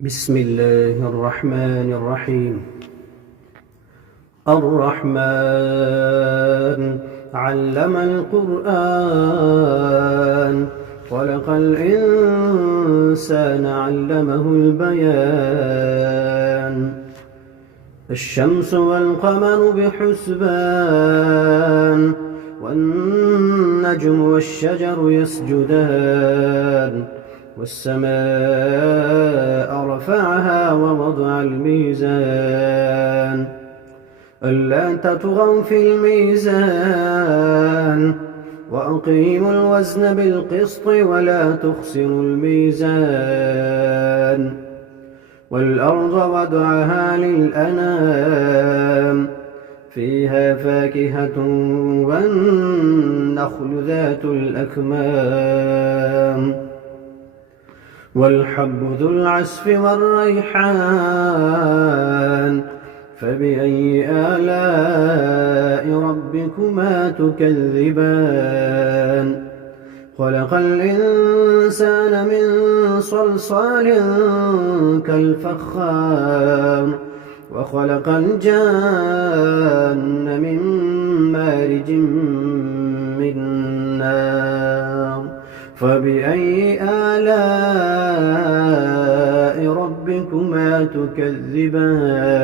بسم الله الرحمن الرحيم. الرحمن علم القرآن خلق الإنسان علمه البيان. الشمس والقمر بحسبان والنجم والشجر يسجدان والسماء رفعها ووضع الميزان ألا تطغوا في الميزان وأقيموا الوزن بالقسط ولا تخسروا الميزان والأرض وضعها للأنام فيها فاكهة والنخل ذات الأكمام والحب ذو العصف والريحان فبأي آلاء ربكما تكذبان. خلق الإنسان من صلصال كالفخار وخلق الجان من مارج من نار فبأي آلاء ربكما تكذبان.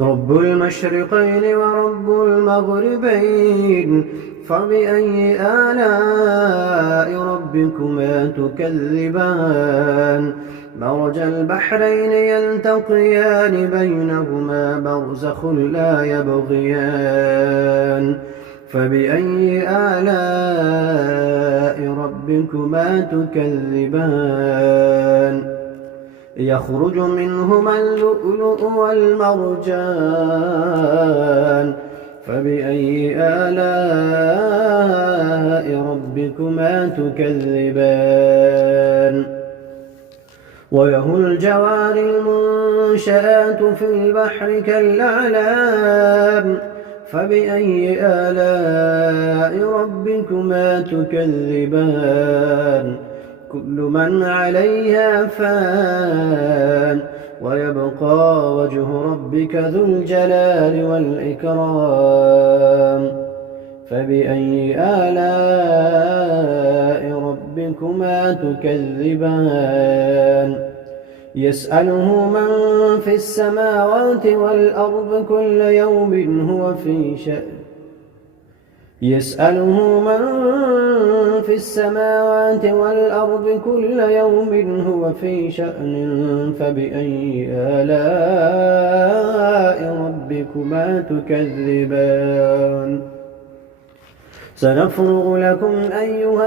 رب المشرقين ورب المغربين فبأي آلاء ربكما تكذبان. مرج البحرين يلتقيان بينهما برزخ لا يبغيان فبأي آلاء ربكما تكذبان. يخرج منهما اللؤلؤ والمرجان فبأي آلاء ربكما تكذبان. وله الجوار المنشآت في البحر كالأعلام فبأي آلاء ربكما تكذبان. كل من عليها فان ويبقى وجه ربك ذو الجلال والإكرام فبأي آلاء ربكما تكذبان. يسأله من في السماوات والأرض كل يوم هو في شأن. يسأله من في السماوات والأرض كل يوم هو في شأن فبأي آلاء ربكما تكذبان. سنفرغ لكم أيها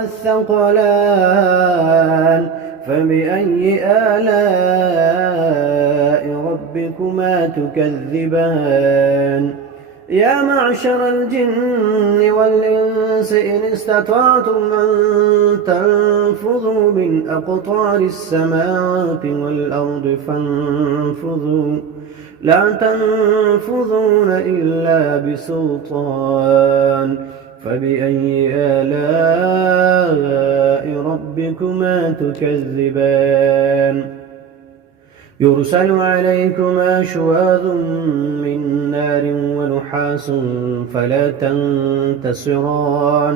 الثقلان فبأي آلاء ربكما تكذبان. يا معشر الجن والإنس إن استطعتم أن تنفذوا من أقطار السماوات والأرض فانفذوا لا تنفذون إلا بسلطان فبأي آلاء ربكما تكذبان. يرسل عليكما شواظ من نار ونحاس فلا تنتصران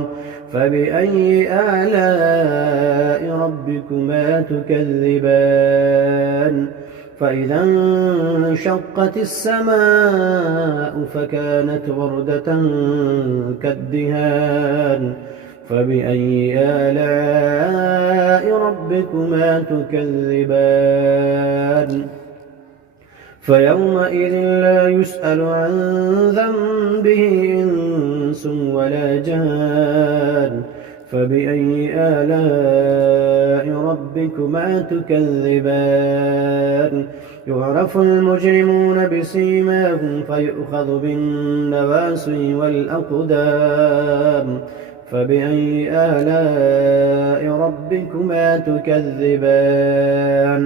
فبأي آلاء ربكما تكذبان. فإذا انشقت السماء فكانت وردة كالدهان فبأي آلاء ربكما تكذبان. فيومئذ لا يسأل عن ذنبه إنس ولا جان فبأي آلاء ربكما تكذبان. يعرف المجرمون بسيماهم فيؤخذ بالنواصي والأقدام فبأي آلاء ربكما تكذبان.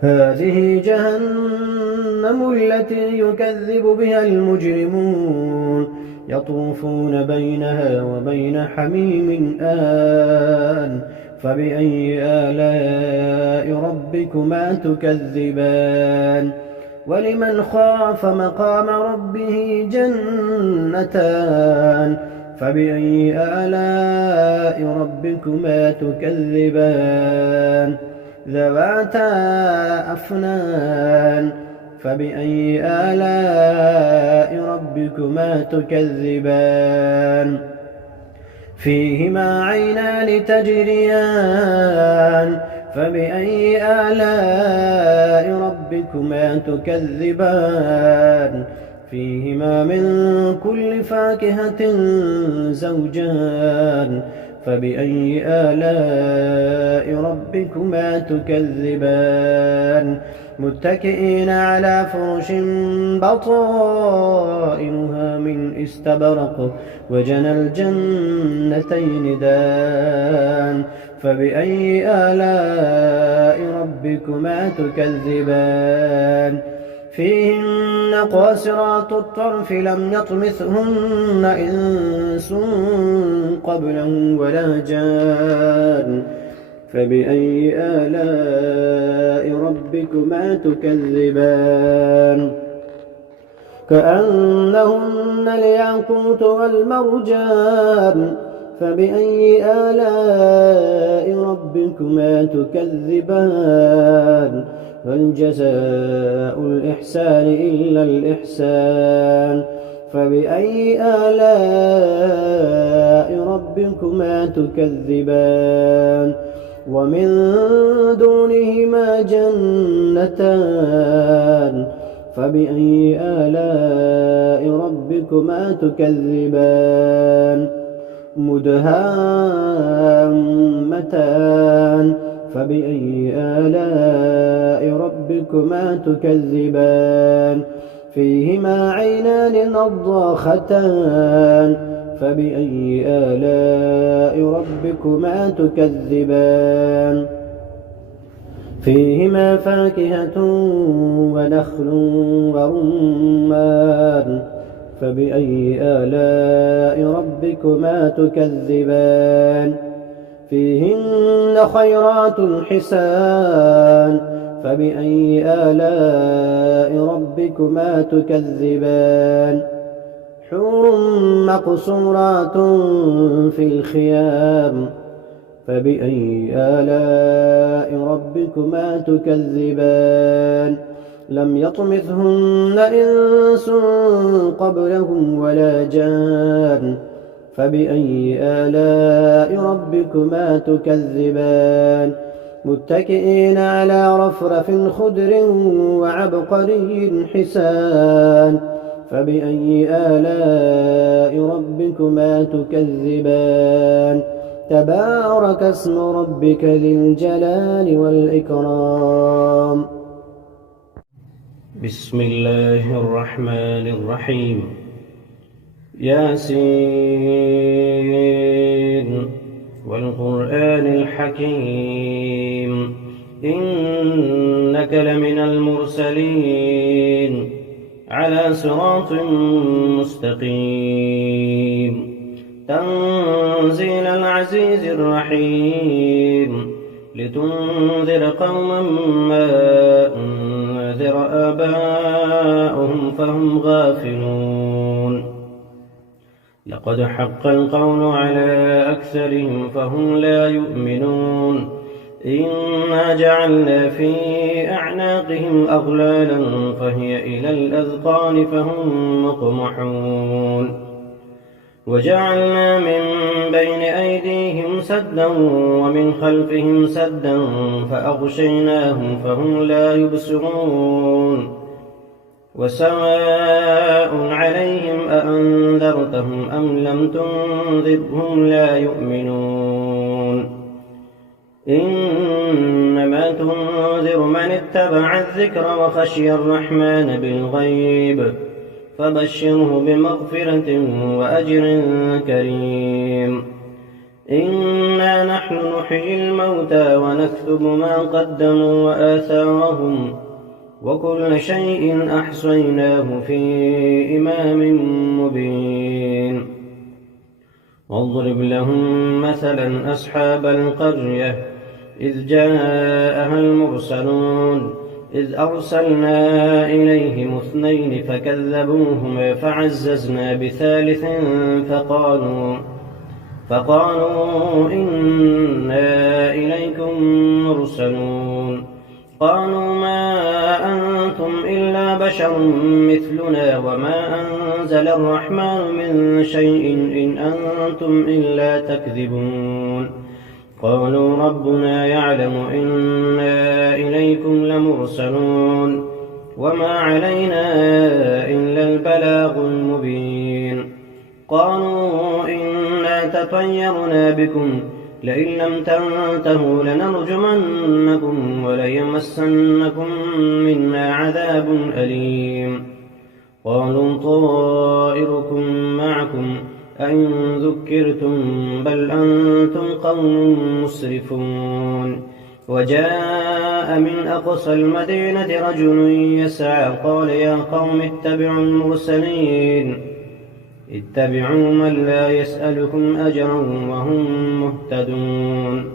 هذه جهنم التي يكذب بها المجرمون يطوفون بينها وبين حميم آن فبأي آلاء ربكما تكذبان ولمن خاف مقام ربه جنتان فبأي آلاء ربكما تكذبان ذواتا أفنان فبأي آلاء ربكما تكذبان فيهما عينان تجريان فبأي آلاء ربكما تكذبان فيهما من كل فاكهة زوجان فبأي آلاء ربكما تكذبان متكئين على فرش بطائنها من استبرق وجنى الجنتين دان فبأي آلاء ربكما تكذبان فيهن قاصرات الطرف لم يطمثهن إنس قبلهم ولا جان فبأي آلاء ربكما تكذبان كأنهن الياقوت والمرجان فبأي آلاء ربكما تكذبان هل جزاء الإحسان إلا الإحسان فبأي آلاء ربكما تكذبان ومن دونهما جنتان فبأي آلاء ربكما تكذبان مدهامتان فبأي آلاء ربكما تكذبان فيهما عينان نضاختان فبأي آلاء ربكما تكذبان فيهما فاكهة ونخل ورمان فبأي آلاء ربكما تكذبان فيهن خيرات حسان فبأي آلاء ربكما تكذبان حور مقصورات في الخيام فبأي آلاء ربكما تكذبان لم يطمثهن إنس قبلهم ولا جان فبأي آلاء ربكما تكذبان متكئين على رفرف خضر وعبقري حسان فبأي آلاء ربكما تكذبان تبارك اسم ربك ذي الجلال والإكرام بسم الله الرحمن الرحيم ياسين والقرآن الحكيم إنك لمن المرسلين على صراط مستقيم تنزيل العزيز الرحيم لتنذر قوما ما أنذر آباؤهم فهم غافلون لقد حق القول على أكثرهم فهم لا يؤمنون إنا جعلنا في أعناقهم أغلالا فهي إلى الأذقان فهم مقمحون وجعلنا من بين أيديهم سدا ومن خلفهم سدا فأغشيناهم فهم لا يبصرون وسواء عليهم أأنذرتهم أم لم تنذرهم لا يؤمنون إنما تنذر من اتبع الذكر وخشي الرحمن بالغيب فبشره بمغفرة وأجر كريم إنا نحن نحيي الموتى ونكتب ما قدموا وآثارهم وكل شيء أحصيناه في إمام مبين واضرب لهم مثلا أصحاب القرية إذ جاءها المرسلون إذ أرسلنا إليهم 2 فكذبوهما فعززنا بثالث فقالوا إنا إليكم مرسلون قالوا ما أنتم إلا بشر مثلنا وما أنزل الرحمن من شيء إن أنتم إلا تكذبون قالوا ربنا يعلم إنا إليكم لمرسلون وما علينا إلا البلاغ المبين قالوا إنا تطيرنا بكم لئن لم تنتهوا لنرجمنكم وليمسنكم منا عذاب أليم قالوا طائركم معكم أئن ذكرتم بل أنتم قوم مسرفون وجاء من أقصى المدينة رجل يسعى قال يا قوم اتبعوا المرسلين اتبعوا من لا يسألكم أجرا وهم مهتدون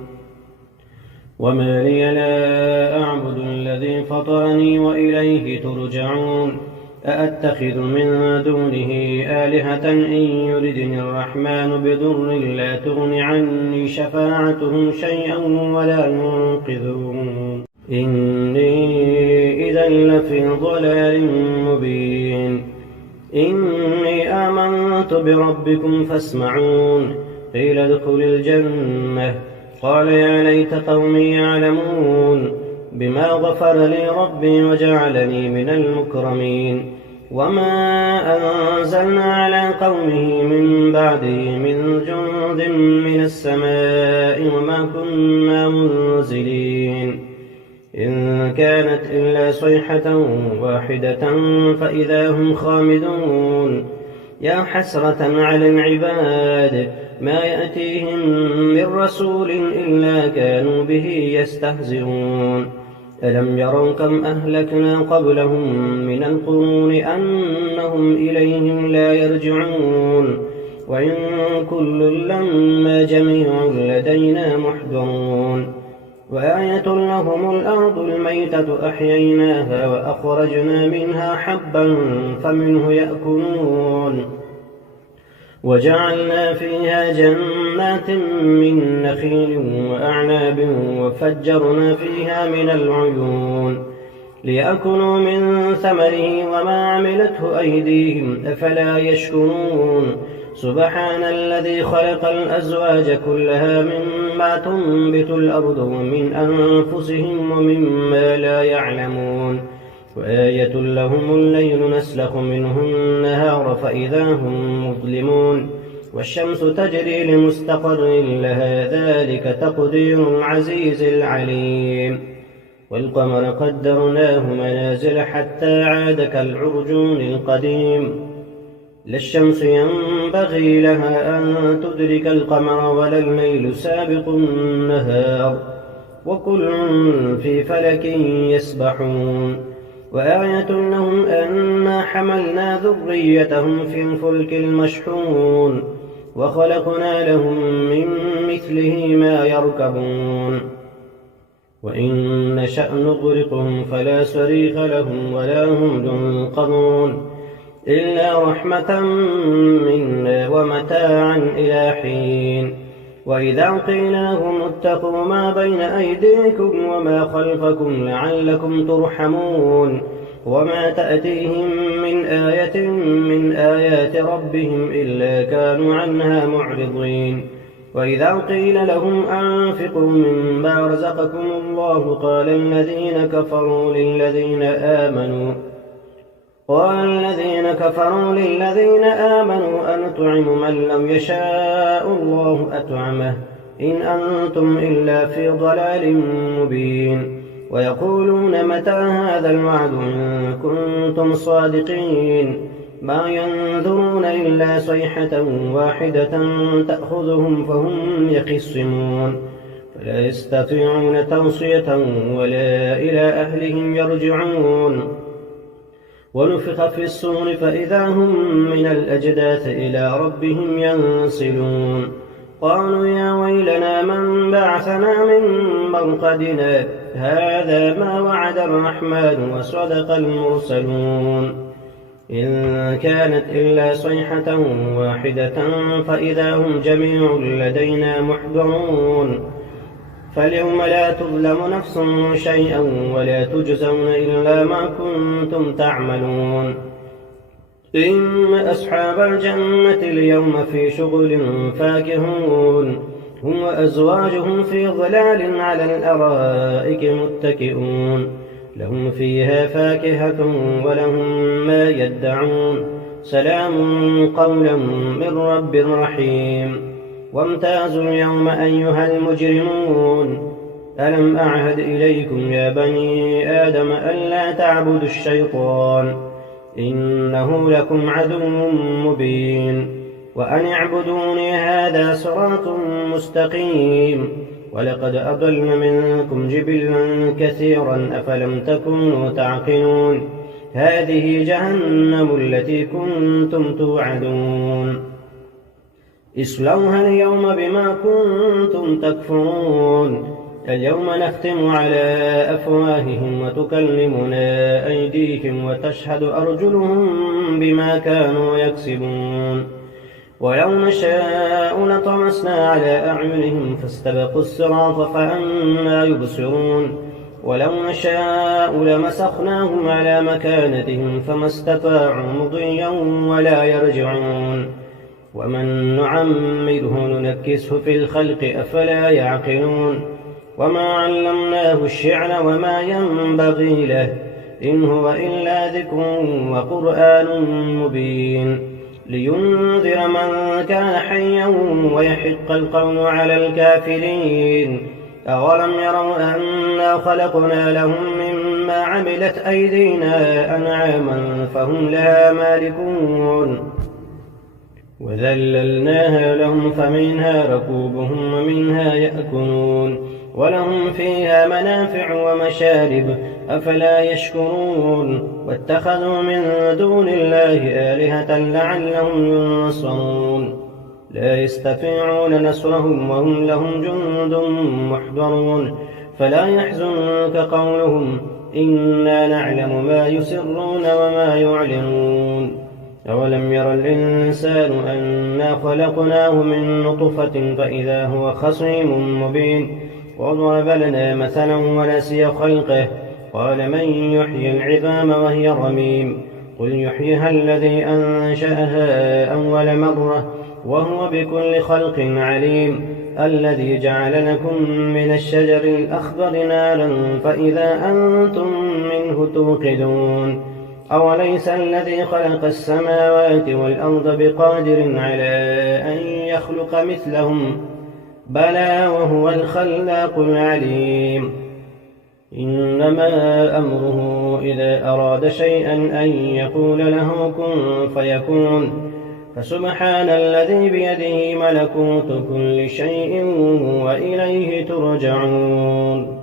وما لي لا أعبد الذي فطرني وإليه ترجعون أأتخذ من دونه آلهة إن يردني الرحمن بضر لا تغن عني شفاعتهم شيئا ولا ينقذون إني إذا لفي ضلال مبين إني آمنت بربكم فاسمعون قيل ادخل الجنة قال يا ليت قومي يعلمون بما غفر لي ربي وجعلني من المكرمين وما أنزلنا على قومه من بعده من جند من السماء وما كنا منزلين إن كانت إلا صيحة واحدة فإذا هم خامدون يا حسرة على العباد ما يأتيهم من رسول إلا كانوا به يستهزئون ألم يروا كم أهلكنا قبلهم من القرون أنهم إليهم لا يرجعون وإن كل لما جميع لدينا محضرون وآية لهم الأرض الميتة أحييناها وأخرجنا منها حبا فمنه يأكلون وجعلنا فيها جنات من نخيل وأعناب وفجرنا فيها من العيون ليأكلوا من ثمره وما عملته أيديهم أفلا يشكرون سبحان الذي خلق الأزواج كلها مما تنبت الأرض ومن أنفسهم ومما لا يعلمون وآية لهم الليل نسلخ منه النهار فإذا هم مظلمون والشمس تجري لمستقر لها ذلك تقدير العزيز العليم والقمر قدرناه منازل حتى عاد كالعرجون القديم لا الشمس ينبغي لها أن تدرك القمر ولا الليل سابق النهار وكل في فلك يسبحون وآية لهم أنا حملنا ذريتهم في الفلك المشحون وخلقنا لهم من مثله ما يركبون وإن نشأ نغرقهم فلا صريخ لهم ولا هم ينقذون إلا رحمة منا ومتاعا إلى حين وإذا قيل لهم اتقوا ما بين أيديكم وما خلفكم لعلكم ترحمون وما تأتيهم من آية من آيات ربهم إلا كانوا عنها معرضين وإذا قيل لهم أنفقوا مما رزقكم الله قال الذين كفروا للذين آمنوا أنطعم من لم يشاء الله أطعمه إن أنتم إلا في ضلال مبين ويقولون متى هذا الوعد إن كنتم صادقين ما ينظرون إلا صيحة واحدة تأخذهم فهم يخصمون فلا يستطيعون توصية ولا إلى أهلهم يرجعون ونفخ في الصور فإذا هم من الأجداث إلى ربهم ينسلون قالوا يا ويلنا من بعثنا من مرقدنا هذا ما وعد الرحمن وصدق المرسلون إن كانت إلا صيحة واحدة فإذا هم جميع لدينا محضرون فاليوم لا تظلم نفس شيئا ولا تجزون إلا ما كنتم تعملون إن أصحاب الجنة اليوم في شغل فاكهون هم وأزواجهم في ظلال على الأرائك متكئون لهم فيها فاكهة ولهم ما يدعون سلام قولا من رب رحيم وامتازوا اليوم أيها المجرمون ألم أعهد إليكم يا بني آدم ألا تعبدوا الشيطان إنه لكم عدو مبين وأن اعبدوني هذا صراط مستقيم ولقد أضل منكم جبلا كثيرا أفلم تكونوا تعقلون هذه جهنم التي كنتم توعدون اصلوها اليوم بما كنتم تكفرون اليوم نختم على أفواههم وتكلمنا أيديهم وتشهد أرجلهم بما كانوا يكسبون ولو نشاء لطمسنا على أعينهم فاستبقوا الصراط فأنى يبصرون ولو نشاء لمسخناهم على مكانتهم فما استطاعوا مضيا ولا يرجعون ومن نعمره ننكسه في الخلق أفلا يعقلون وما علمناه الشعر وما ينبغي له إن هو إلا ذكر وقرآن مبين لينذر من كان حيا ويحق القول على الكافرين أولم يروا أنا خلقنا لهم مما عملت أيدينا أنعاما فهم لها مالكون وذللناها لهم فمنها ركوبهم ومنها يأكلون ولهم فيها منافع ومشارب أفلا يشكرون واتخذوا من دون الله آلهة لعلهم ينصرون لا يستطيعون نصرهم وهم لهم جند محضرون فلا يحزنك قولهم إنا نعلم ما يسرون وما يعلنون أولم ير الإنسان أنا خلقناه من نطفة فإذا هو خصيم مبين وضرب لنا مثلا ونسي خلقه قال من يحيي العظام وهي رميم قل يحييها الذي أنشأها أول مرة وهو بكل خلق عليم الذي جعل لكم من الشجر الأخضر نارا فإذا أنتم منه توقدون أوليس الذي خلق السماوات والأرض بقادر على أن يخلق مثلهم بلى وهو الخلاق العليم إنما أمره إذا أراد شيئا أن يقول له كن فيكون فسبحان الذي بيده ملكوت كل شيء وإليه ترجعون